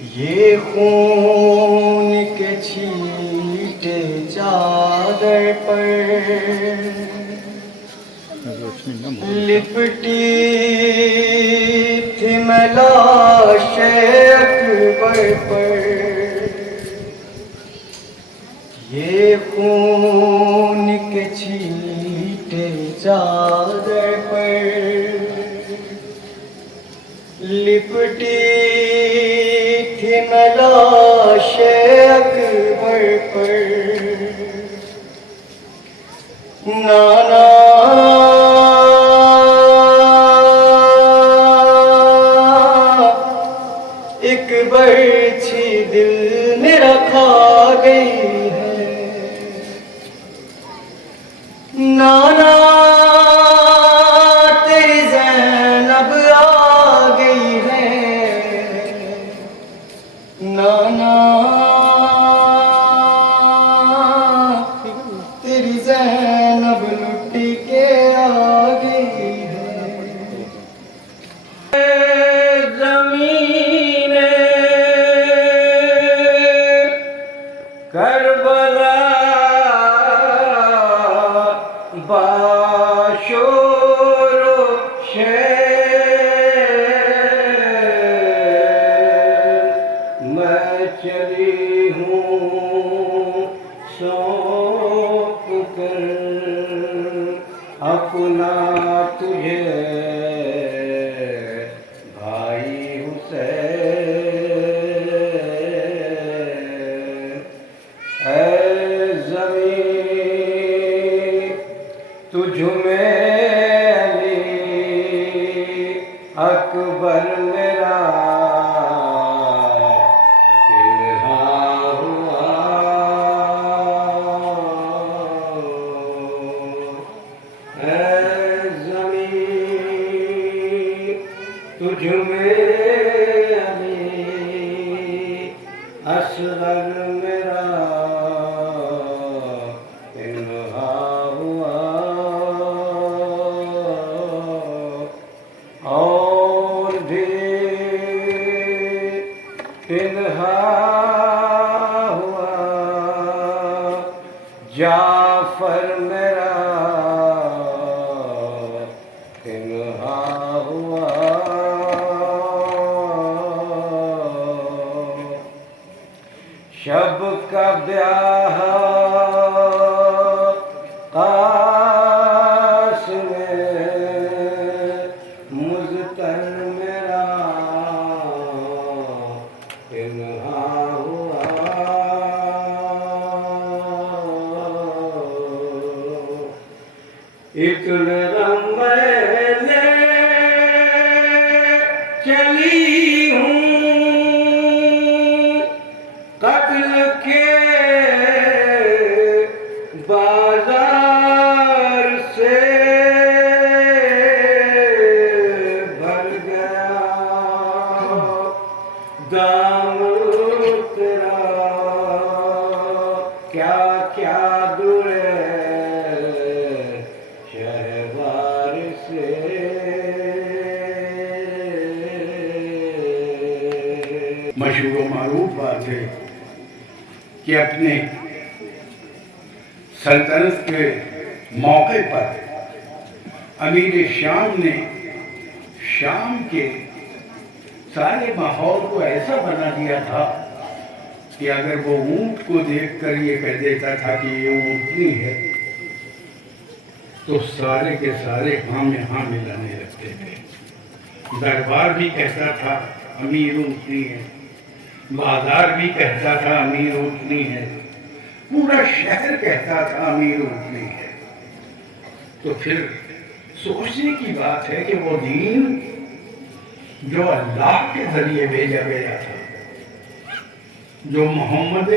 یہ خون کے چھینٹے چادر پر لپٹی تھی میں لاش اکبر پر، یہ خون کے چھینٹے چادر پر لپٹی تھی میں لاش اکبر پر، نانا ایک برچھی دل میرا کھا گئی ہے، نانا تیری زینب آ گئی ہے، نانا تیری زینب لٹ کے آ گئی ہے، زمین کربلا باشور و شیر، میں چلی ہوں سونپ کر اپنا تجھے بھائی حسین، اے زمین تجھ میں علی اکبر میرا پنہاں ہوا، اے زمین تجھ میں علی اصغر میرا پنہاں ہوا، اور بھی پنہاں ہوا جعفر میرا پنہاں ہوا، شب کا بیاہ قاسم مزتر میرا پنہاں ہوا، ایک غم میں لے چلی ہوں قتل کے بازار سے بھر گیا دامن تیرا، کیا کیا دور شہوار سے، مشہور و معروف بات ہے کہ اپنے سلطنت کے موقع پر امیر شام نے شام کے سارے ماحول کو ایسا بنا دیا تھا کہ اگر وہ اونٹ کو دیکھ کر یہ کہہ دیتا تھا کہ یہ اونٹنی ہے تو سارے کے سارے ہاں میں ہاں ملانے لگتے تھے، دربار بھی کہتا تھا امیر اونٹنی ہے، بازار بھی کہتا تھا امیر اونٹنی ہے، پورا شہر کہتا تھا امیر اونٹنی ہے۔ تو پھر سوچنے کی بات ہے کہ وہ دین جو اللہ کے ذریعے بھیجا گیا تھا، جو محمد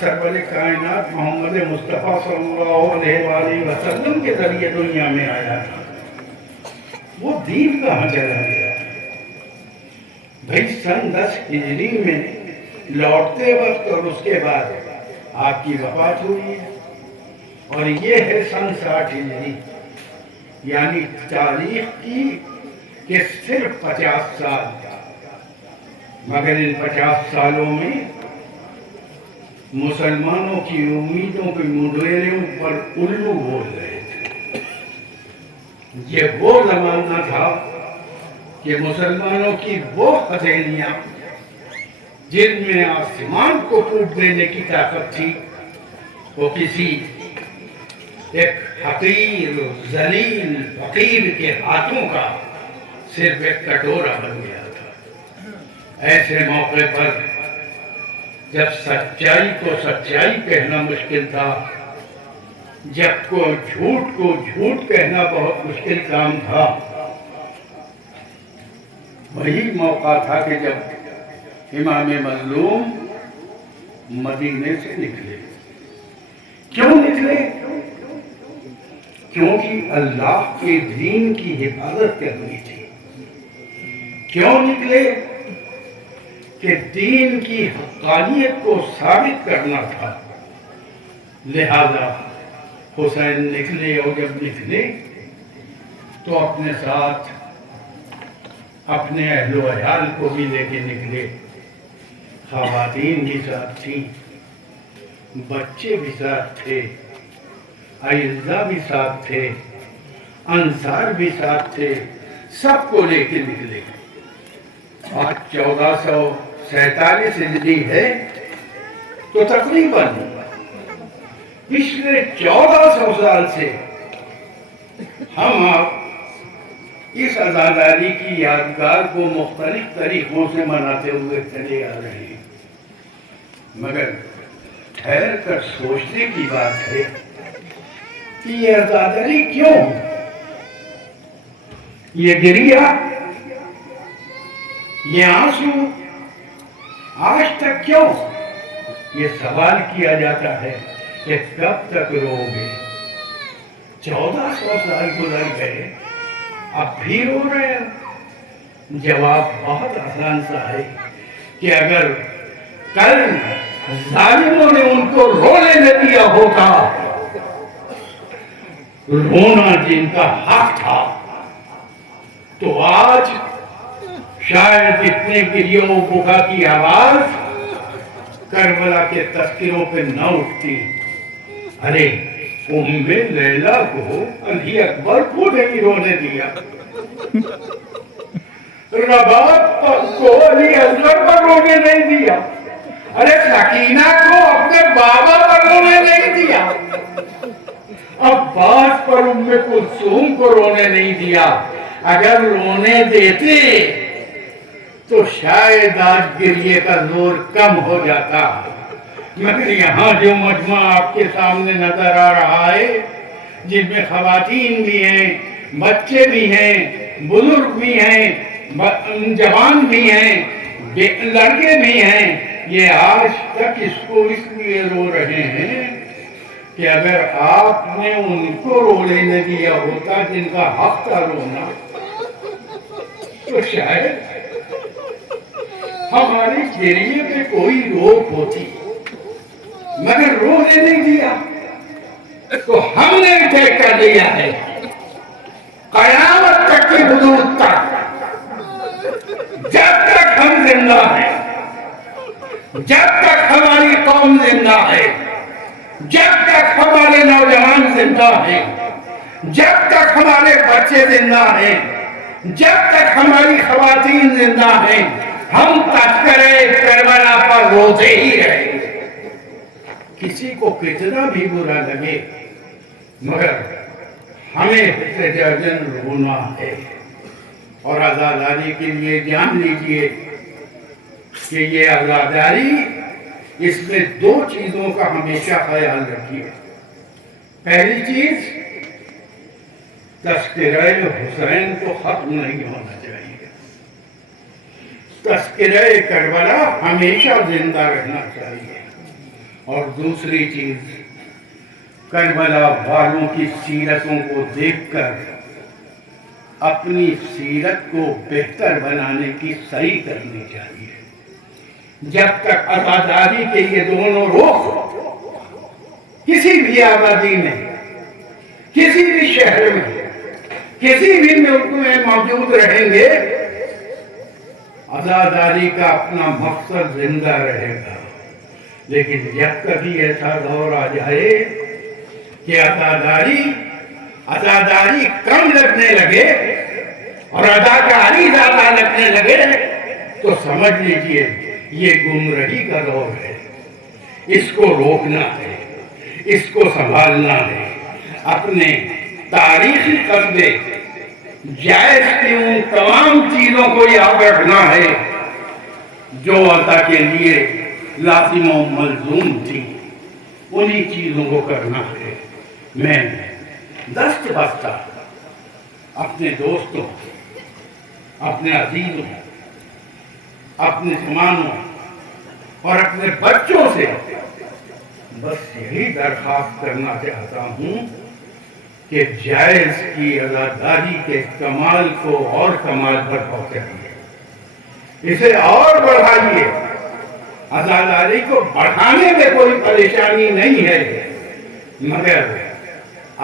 سرور کائنات محمد مصطفیٰ صلی اللہ علیہ وآلہ وسلم کے ذریعے دنیا میں آیا تھا، وہ دین کہاں چلا گیا؟ بھئی سن 10 ہجری میں لوٹتے وقت اور اس کے بعد آپ کی وفات ہوئی ہے، اور یہ ہے سن 60 ہجری، یعنی تاریخ کی کہ صرف 50 سال مگر ان 50 سالوں میں مسلمانوں کی امیدوں کے مڈیروں پر الو بول رہے تھے۔ یہ وہ زمانہ تھا کہ مسلمانوں کی وہ ہتھیلیاں جن میں آسمان کو ٹوٹ دینے کی طاقت تھی، وہ کسی ایک حقیر ذلیل فقیر کے ہاتھوں کا صرف ایک کٹورا بن گیا تھا۔ ایسے موقع پر جب سچائی کو سچائی کہنا مشکل تھا، جب کو جھوٹ کہنا بہت مشکل کام تھا، وہی موقع تھا کہ جب امام مظلوم مدینے سے نکلے۔ کیوں نکلے؟ کیونکہ اللہ کے دین کی حفاظت کرنی تھی۔ کیوں نکلے؟ کہ دین کی حقانیت کو ثابت کرنا تھا۔ لہذا حسین نکلے، اور جب نکلے تو اپنے ساتھ اپنے اہل و عیال کو بھی لے کے نکلے۔ خواتین بھی ساتھ تھیں، بچے بھی ساتھ تھے، اعزاء بھی ساتھ تھے، انصار بھی ساتھ تھے، سب کو لے کے نکلے۔ آج 1447 ہجری ہے تو تقریباً پچھلے 1400 سال سے ہم آپ اس عزاداری کی یادگار کو مختلف طریقوں سے مناتے ہوئے چلے آ رہے ہیں، مگر ٹھہر کر سوچنے کی بات ہے کہ یہ عزاداری کیوں؟ یہ گریہ، یہ آنسو آج تک کیوں؟ یہ سوال کیا جاتا ہے کہ کب تک رو گے؟ 1400 سال گزر گئے، اب بھی رو رہے ہیں؟ جواب بہت آسان سا ہے کہ اگر کل ظالموں نے ان کو رونے نہ دیا ہوتا، رونا جن کا حق تھا، تو آج شاید اتنے گریہ و بکا کی آواز کربلا کے تذکروں پہ نہ اٹھتی۔ ارے ام لیلا کو علی اکبر کو نہیں رونے دیا، رباب کو علی اصغر پر رونے نہیں دیا، ارے سکینہ کو اپنے بابا پر رونے نہیں دیا، عباس پر ام کلثوم کو رونے نہیں دیا۔ اگر رونے دیتے تو شاید آج گریے کا زور کم ہو جاتا، مگر یہاں جو مجمع آپ کے سامنے نظر آ رہا ہے، جن میں خواتین بھی ہیں، بچے بھی ہیں، بزرگ بھی ہیں، جوان بھی ہیں، لڑکے بھی ہیں، یہ آج تک اس کو اس لیے رو رہے ہیں کہ اگر آپ نے ان کو رو لینے دیا ہوتا جن کا حق تھا رونا، تو شاید ہماری گریے پہ کوئی روک ہوتی، مگر رونے نہیں دیا تو ہم نے طے کر لیا ہے قیامت تک کی حدود تک، جب تک ہم زندہ ہیں، جب تک ہماری قوم زندہ ہے، جب تک ہمارے نوجوان زندہ ہیں، جب تک ہمارے بچے زندہ ہیں، جب تک ہماری خواتین زندہ ہیں، ہم تذکرے کربلا پر روتے ہی رہیں گے۔ کسی کو کتنا بھی برا لگے، مگر ہمیں احتجاجاً رونا ہے۔ اور عزاداری کے لیے جان لیجئے کہ یہ عزاداری، اس میں دو چیزوں کا ہمیشہ خیال رکھیے۔ پہلی چیز، تذکرہ حسین کو ختم نہیں ہونا چاہیے، تذکرہ کربلا ہمیشہ زندہ رہنا چاہیے۔ اور دوسری چیز، کربلا والوں کی سیرتوں کو دیکھ کر اپنی سیرت کو بہتر بنانے کی صحیح کرنی چاہیے۔ جب تک عزاداری کے یہ دونوں رخ کسی بھی آبادی میں، کسی بھی شہر میں، کسی بھی ملک میں موجود رہیں گے، عزاداری کا اپنا مقصد زندہ رہے گا، لیکن جب کبھی ایسا دور آ جائے کہ عزاداری کم لگنے لگے اور اداکاری زیادہ لگنے لگے تو سمجھ لیجئے یہ گمراہی کا دور ہے۔ اس کو روکنا ہے، اس کو سنبھالنا ہے، اپنے تاریخی قصبے جائز کی ان تمام چیزوں کو یاد رکھنا ہے جو عطا کے لیے لازم و ملزوم تھی، انہی چیزوں کو کرنا ہے۔ میں دست بستہ اپنے دوستوں، اپنے عزیزوں، اپنے زمانوں اور اپنے بچوں سے بس یہی درخواست کرنا چاہتا ہوں کہ جائز کی عزاداری کے کمال کو اور کمال پر پہنچائیے، اسے اور بڑھائیے۔ عزاداری کو بڑھانے میں کوئی پریشانی نہیں ہے، مگر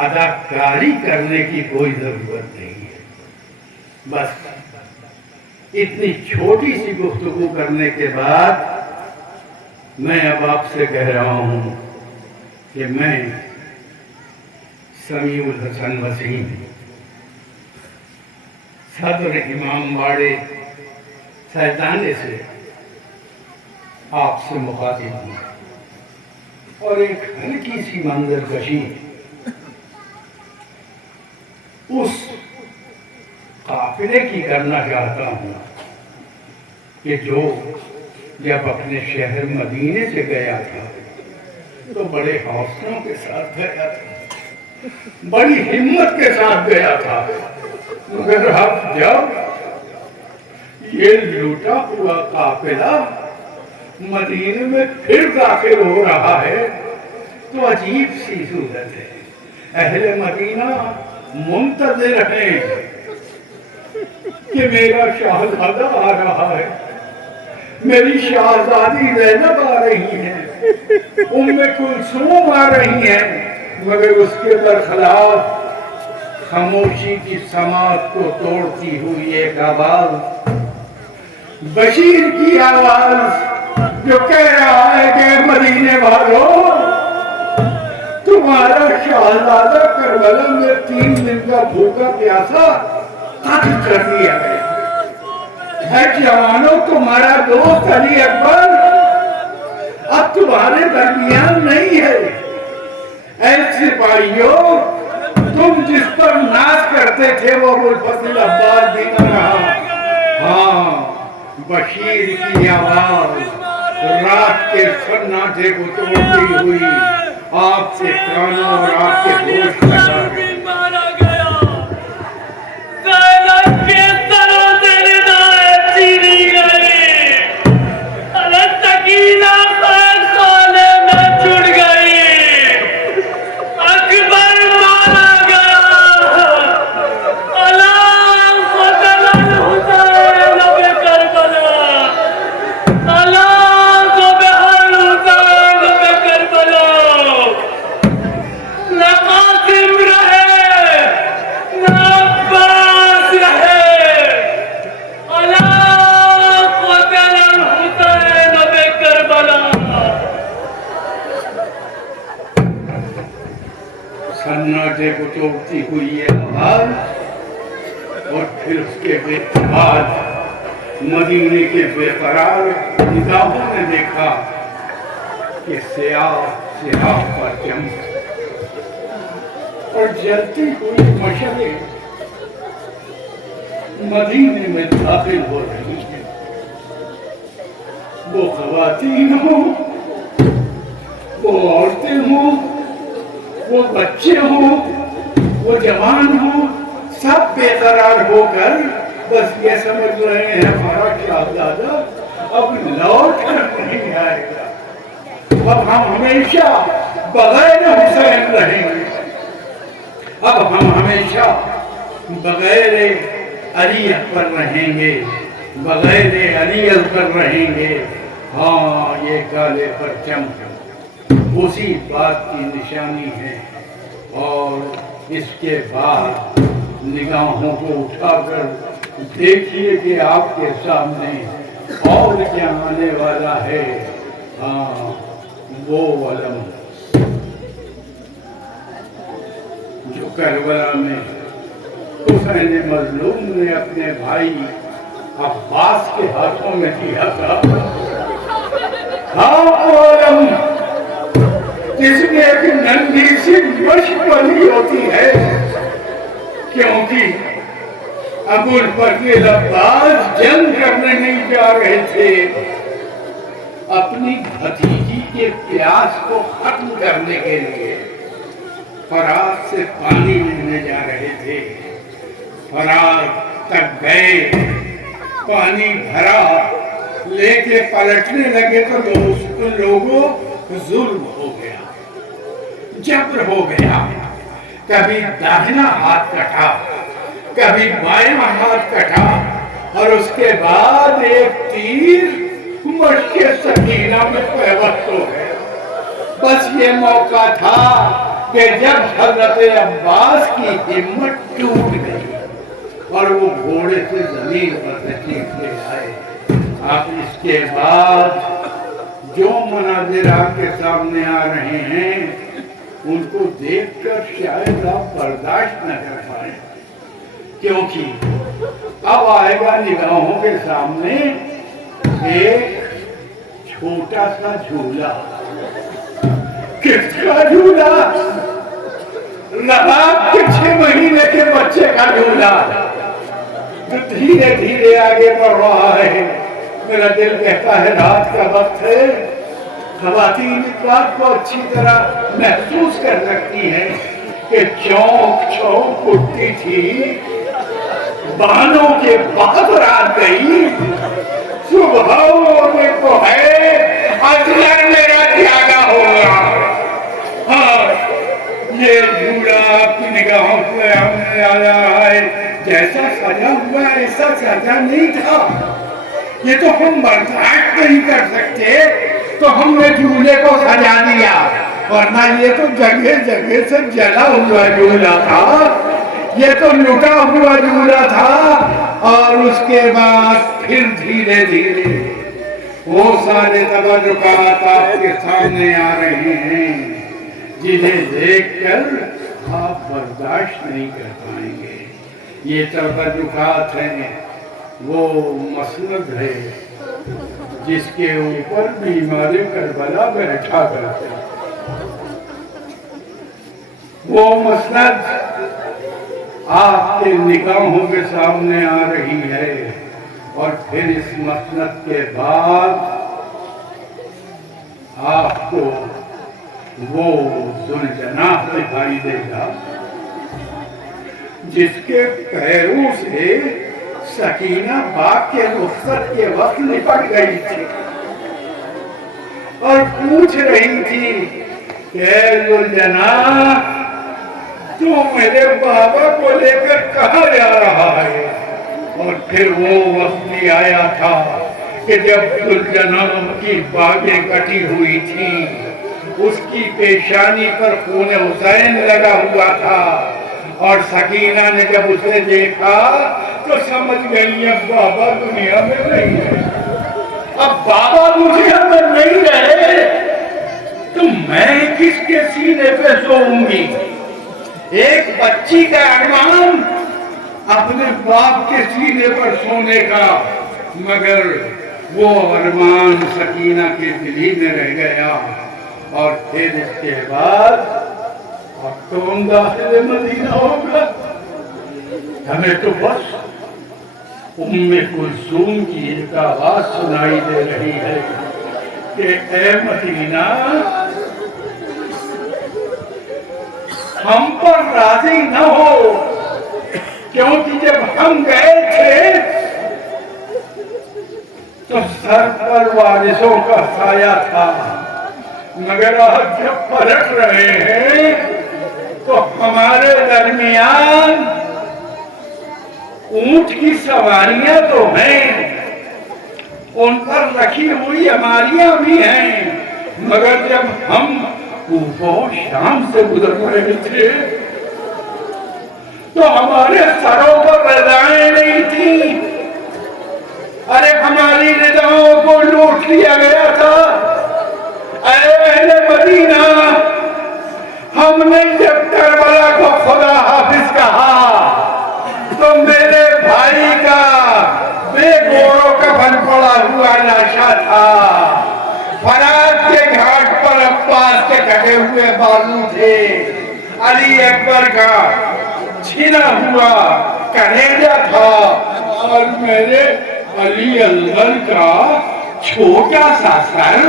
اداکاری کرنے کی کوئی ضرورت نہیں ہے۔ بس اتنی چھوٹی سی گفتگو کرنے کے بعد میں اب آپ سے کہہ رہا ہوں کہ میں سمیع الحسن وسیم، صدر امام باڑے سیدانے سے آپ سے مخاطب ہوں اور ایک ہلکی سی منظر کشی اس قافلے کی کرنا چاہتا ہوں کہ جو جب اپنے شہر مدینے سے گیا تھا تو بڑے حوصلوں کے ساتھ گیا تھا، بڑی ہمت کے ساتھ گیا تھا، مگر اب جب یہ لوٹا ہوا قافلہ مدینے میں پھر داخل ہو رہا ہے تو عجیب سی صورت ہے۔ اہل مدینہ منتظر ہیں کہ میرا شہزادہ آ رہا ہے، میری شہزادی زینب آ رہی ہے، ام کلثوم آ رہی ہیں، مگر اس کے برخلاف خاموشی کی سماعت کو توڑتی ہوئی ایک آواز، بشیر کی آواز جو کہہ رہا ہے کہ مدینے والوں، تمہارا شہزادہ کربلا میں 3 دن کا بھوکا پیاسا قتل کر دیا گیا ہے۔ جوانوں، تمہارا دوست علی اکبر اب تمہارے درمیان نہیں ہے۔ اے سپاہیوں، تم جس پر ناز کرتے تھے وہ ابوالفضل عباس بھی نہ رہا۔ ہاں، بشیر کی آواز رات کے سناٹے کو توڑتی ہوئی آپ کے کانوں اور آپ کے گوشت لگا مارا گیا، زینب کے سروں سے ردائیں چیری گئی، سکینہ خان خانے میں چھڑ گئی، اکبر مارا گیا، علام قتل الحسین بکربلا، علام ذبح الحسین بکربلا، نہ قاسم رہے نہ عباس رہے، علام قتل الحسین بکربلا۔ سناٹے کو توڑتی ہوئی یہ آواز اور پھر اس کے بعد مدینے کے بے قرار نگاہوں نے دیکھا کہ سیاہ پر چمک اور جلتی ہوئی مشعلیں مدینے میں داخل ہو رہی ہیں۔ وہ خواتین ہوں، وہ عورتیں ہوں، وہ بچے ہوں، وہ جوان ہوں، سب بے قرار ہو کر بس یہ سمجھ رہے ہیں ہمارا شہزادہ اب لوٹ کر نہیں آئے گا، اب ہم ہمیشہ بغیر حسین رہیں گے، اب ہم ہمیشہ بغیر علی اکبر رہیں گے، بغیر علی اکبر رہیں گے۔ ہاں، یہ کالے پرچم اسی بات کی نشانی ہے۔ اور اس کے بعد نگاہوں کو اٹھا کر دیکھیے کہ آپ کے سامنے اور کیا آنے والا ہے. ہاں وہ علم جو کربلا میں حسین مظلوم نے اپنے بھائی عباس کے ہاتھوں میں دیا تھا. ہاں وہ علم جس میں ایک ننھی سی مشق بنی ہوتی ہے، کیونکہ ابو الفضل عباس جنگ کرنے نہیں جا رہے تھے، اپنی بھتیجی کے پیاس کو ختم کرنے کے لیے فرات سے پانی لینے جا رہے تھے. فرات تک گئے، پانی بھرا، لے کے پلٹنے لگے تو لوگوں ظلم ہو گیا، جبر ہو گیا. کبھی داہنا ہاتھ کٹا، کبھی بائیں ہاتھ کٹا، اور اس کے بعد ایک تیر مشک سکینہ میں پیوست ہو گیا. بس یہ موقع تھا کہ جب حضرت عباس کی ہمت ٹوٹ گئی اور وہ گھوڑے سے زمین پر تشریف لے آئے. اب اس کے بعد جو مناظر آپ کے سامنے آ رہے ہیں ان کو دیکھ کر شاید آپ برداشت نہ کر پائیں، کیونکہ اب آئے گا نگاہوں کے سامنے ایک چھوٹا سا جھولا. کس کا جھولا؟ رباب کے 6 مہینے کے بچے کا جھولا جو دھیرے دھیرے آگے بڑھ رہا ہے. میرا دل کہتا ہے رات کا وقت ہے، خواتین اس بات کو اچھی طرح محسوس کر سکتی ہیں کہ چونک چونک اٹھتی تھی، بانوں کے بعد رات گئی، صبح ہونے کو ہے، اجلر میرا جاگا ہوگا. ہاں یہ جھولا آپ کی نگاہوں سے ہمیں آ رہا ہے، جیسا سجا ہوا ایسا سجا نہیں تھا. یہ تو ہم برداشت نہیں کر سکتے تو ہم نے جھولے کو سجا دیا، ورنہ یہ تو جگہ جگہ سے جلا ہوا جھولا تھا، یہ تو لٹا ہوا جھولا تھا. اور اس کے بعد پھر دھیرے دھیرے وہ سارے تبرکات آپ کے سامنے آ رہے ہیں جنہیں دیکھ کر آپ برداشت نہیں کر پائیں گے. یہ تبرکات ہیں، وہ مسند ہے جس کے اوپر بیمار کربلا بیٹھا کرتے ہیں. وہ مسند آپ کے نگاہوں کے سامنے آ رہی ہے، اور پھر اس مسند کے بعد آپ کو وہ ذوالجناح دکھائی دے گا جس کے پیروں سے سکینہ باغ کے رخصت کے وقت لپٹ گئی تھی اور پوچھ رہی تھی کہ اے ذوالجناح تو میرے بابا کو لے کر کہاں جا رہا ہے. اور پھر وہ وقت بھی آیا تھا کہ جب ذوالجناح کی باگیں کٹی ہوئی تھی، اس کی پیشانی پر خون حسین لگا ہوا تھا، اور سکینہ نے جب اسے دیکھا تو سمجھ گئی اب بابا دنیا میں نہیں ہے. اب بابا دنیا میں نہیں رہے تو میں کس کے سینے پہ سوؤں گی. ایک بچی کا ارمان اپنے باپ کے سینے پر سونے کا، مگر وہ ارمان سکینہ کے دل ہی میں رہ گیا. اور پھر اس کے بعد اب تو ہم داخل مدینہ ہوگا. ہمیں تو بس ام کلثوم کی ایک آواز سنائی دے رہی ہے کہ اے مدینہ ہم پر راضی نہ ہو، کیونکہ جب ہم گئے تھے تو سر پر وارثوں کا سایہ تھا، مگر آج جب پلٹ رہے ہیں تو ہمارے درمیان اونٹ کی سواریاں تو ہیں، ان پر رکھی ہوئی ہماریاں بھی ہیں، مگر جب ہم کوفہ و شام سے گزر رہے تھے تو ہمارے سروں پر رضائیں نہیں تھیں. ارے ہماری رضاؤں کو لوٹ لیا گیا تھا. اے اہل مدینہ، ہم نے جب کربلا کو خدا حافظ کہا تو میرے بھائی کا بے گوڑوں کفن پڑا ہوا لاشا تھا. فرات کے گھاٹ پر عباس کے کٹے ہوئے بازو تھے. علی اکبر کا چھنا ہوا کلیجہ تھا اور میرے علی اصغر کا چھوٹا سا سر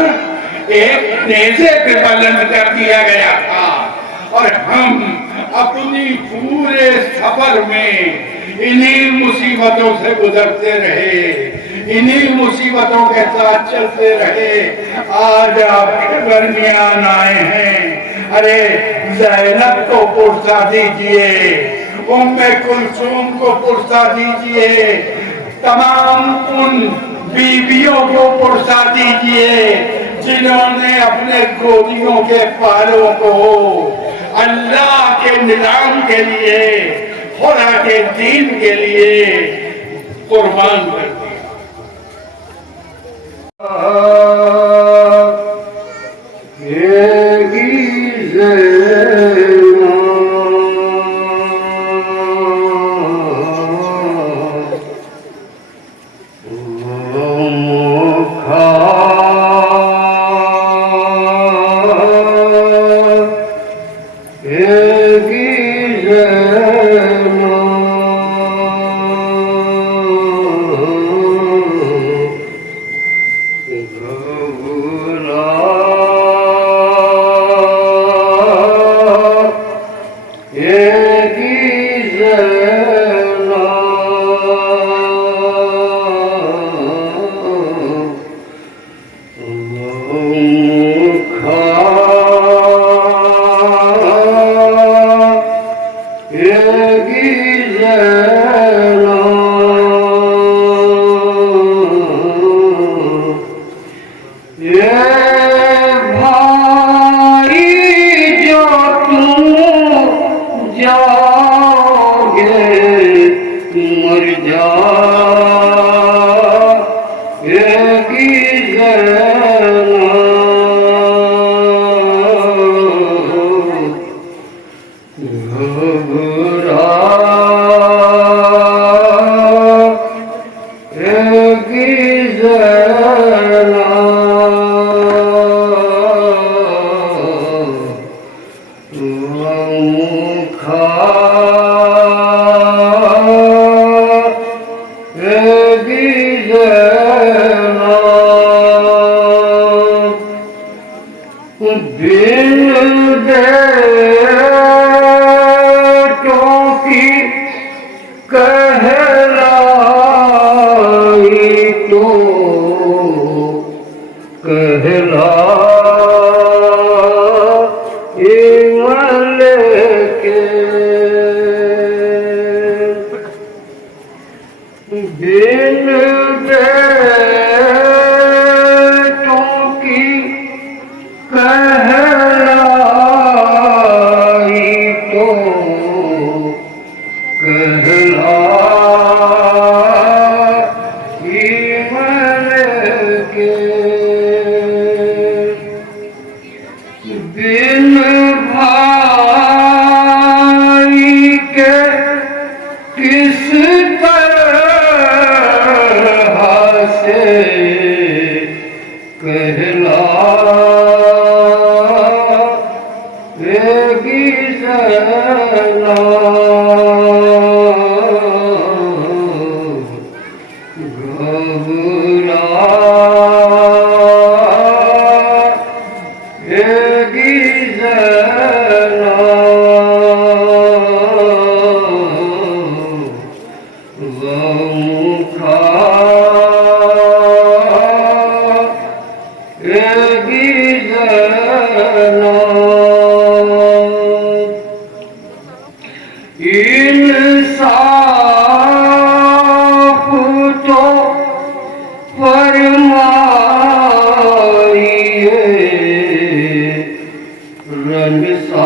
ایک نیزے پہ بلند کر دیا گیا تھا. اور ہم اپنی پورے سفر میں انہی مصیبتوں سے گزرتے رہے، انہی مصیبتوں کے ساتھ چلتے رہے. آج آپ کے درمیان آئے ہیں. ارے زینب کو پرسا دیجئے، ام کلثوم کو پرسا دیجئے، تمام ان بیویوں کو پرسا دیجئے جنہوں نے اپنے گودیوں کے پالوں کو اللہ کے نظام کے لیے، خدا کے دین کے لیے قربان کر دیا. رنگ سا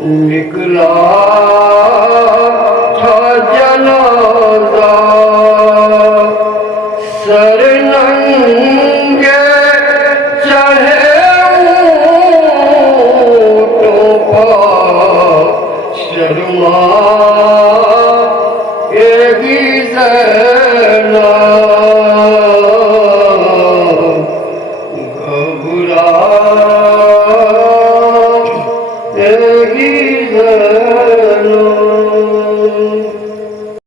نکلا تھا جنازہ سر ننگے چڑھے اونٹوں پر شرما گی زینب گھبرا گی زینب